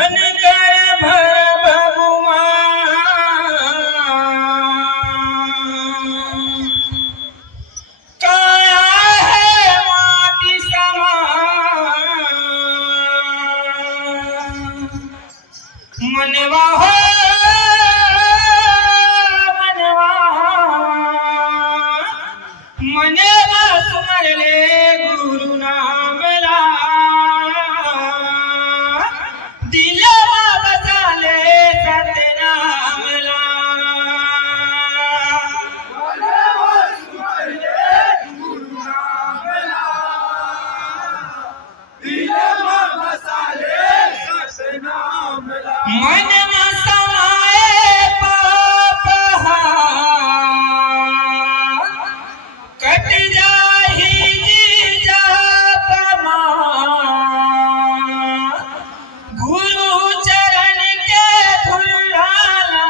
धनकर भर भगवान काया है माटी समान मनवा हो मनवा मनेवा सुमरले गुरु नामला दिलवा बसाले सतनामला मन में समाए पाप कट जाहि जी जाप गुरु चरण के धुलाला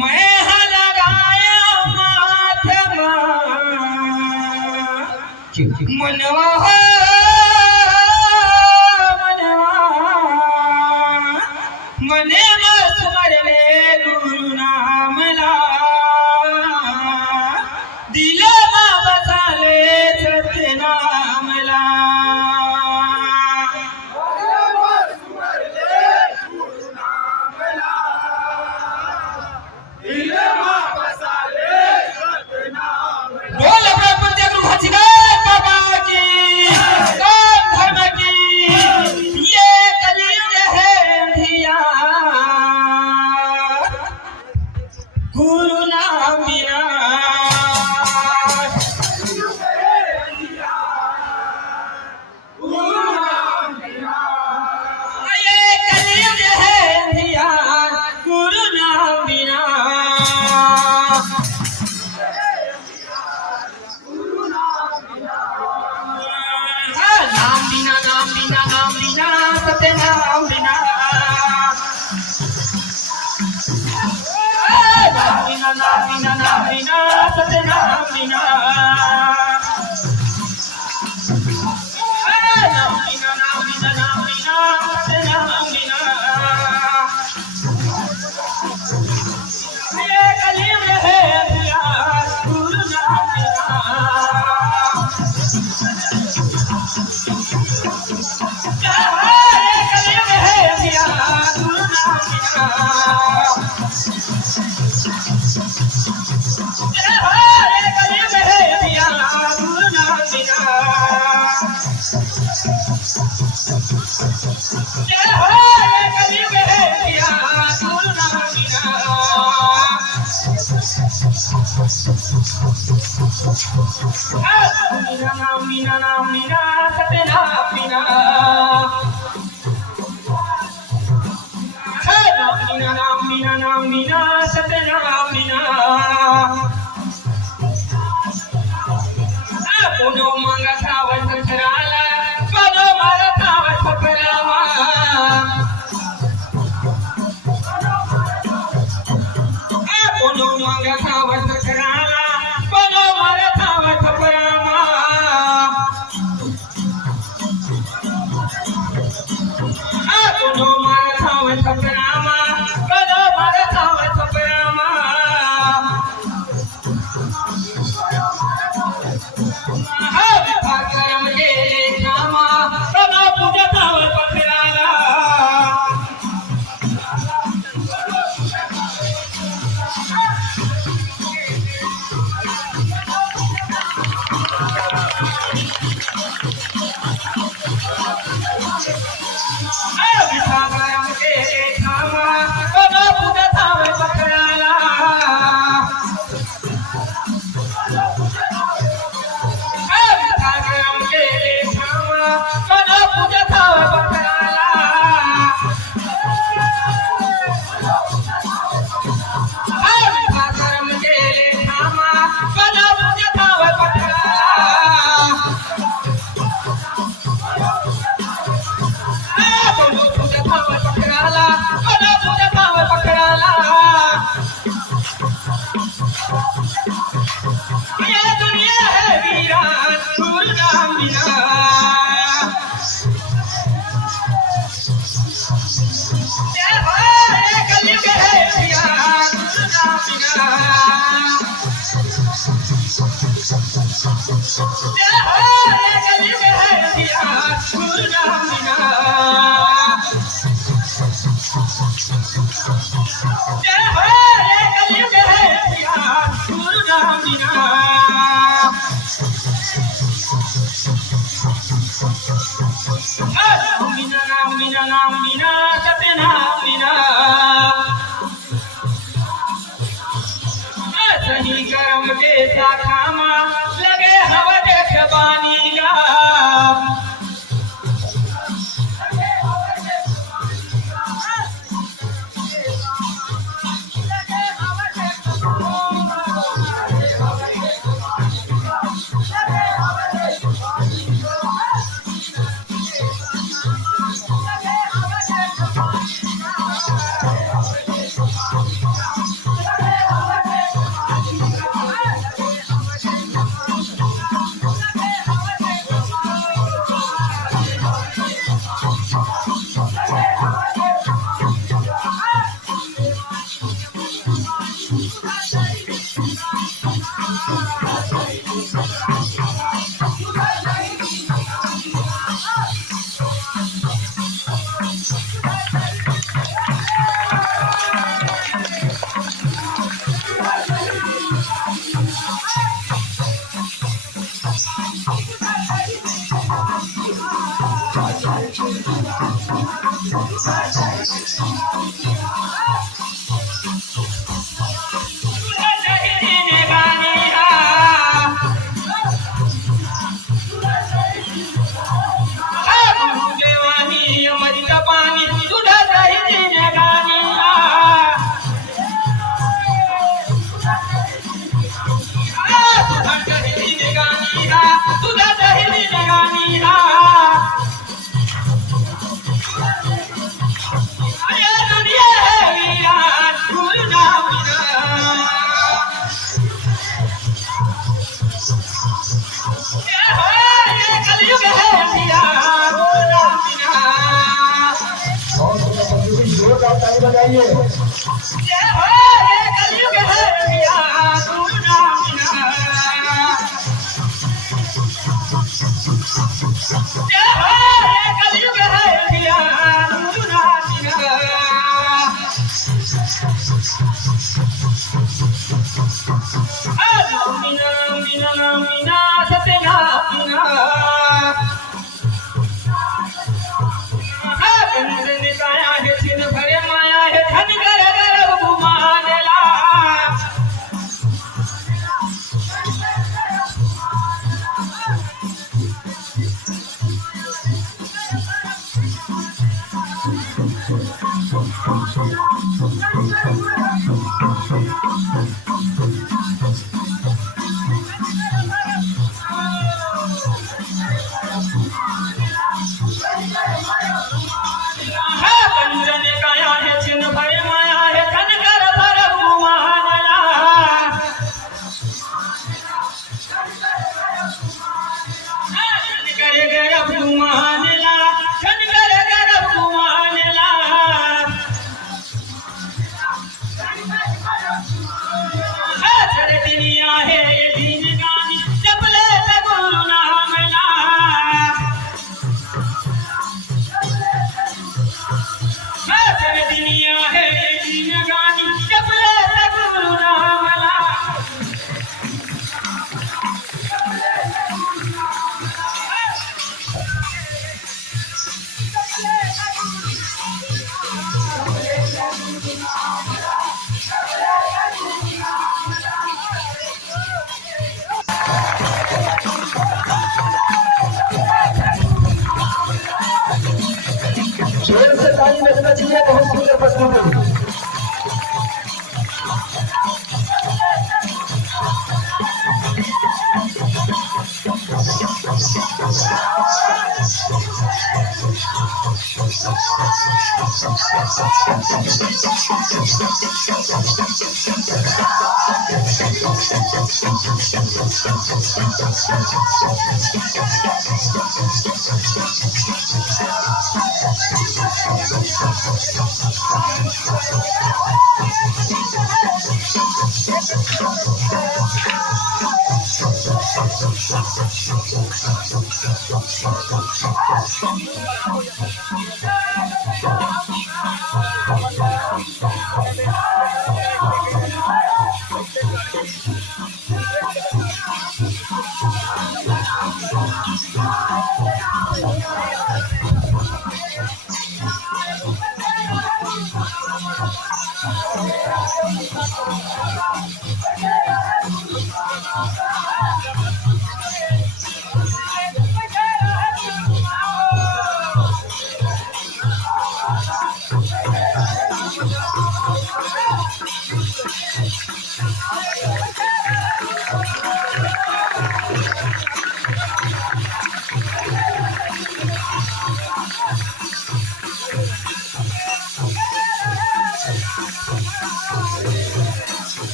मैं लगाया माथ मनवा हो मने सुमरले गुरु नामला दिलवा बसाले सत्य नामला बोल प्रपंच गुरु हचिदार बाबा की राम धर्म की ये कलयुग है धिया गुरु नाम बिना ये कलयुग है धिया गुरु नाम बिना नाम बिना सत्य नाम बिना नाम बिना सत्य नाम बिना नाम बिना सत्य नाम बिना ये कलयुग है धिया गुरु नाम बिना कलयुग है धिया गुरु नाम नाम बिना सत्य नाम बिना नाम बिना सत्य नाम बिना कोनो मांगा सावत कराला कोनो मारा सावत करावा कोनो मांगा सावत कराला कोनो मारा सावत करावा कोनो मारा सावत करावा कोनो मारा सावत करावा करम के नामा सदा पूजा तावत पकड़ाला करम के नामा सदा पूजा तावत पकड़ाला पूजा गुरु नाम बिना जय हो ये कलयुग है प्रिया गुरु नाम बिना नाम बिना सत्य नाम बिना सही कर्म के शाखा में लगे हवा देख बानी गा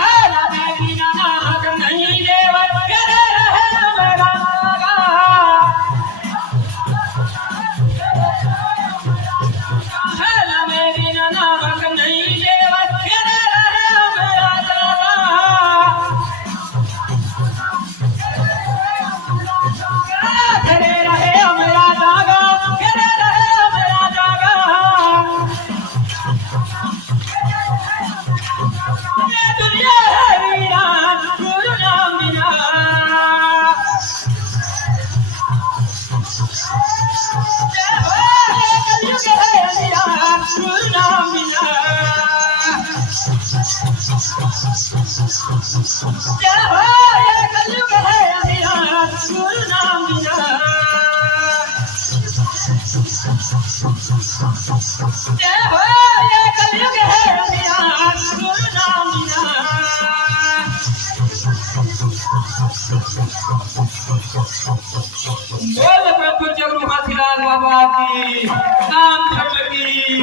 हाला मेरी नाक नहीं देवर करे रहे मेरा नागा हाला मेरी नाक नहीं देवर करे रहे मेरा नागा करे रहे मेरा नागा करे रहे मेरा नागा ये दुनिया है वीरान गुरु नाम बिना ये कलयुग है वीरान गुरु नाम बिना ये कलयुग है वीरान गुरु नाम बिना ये कलयुग है वीरान गुरु नाम बिना बोल प्रभु जगरू हाथीलाल बाबा की नाम धर्म की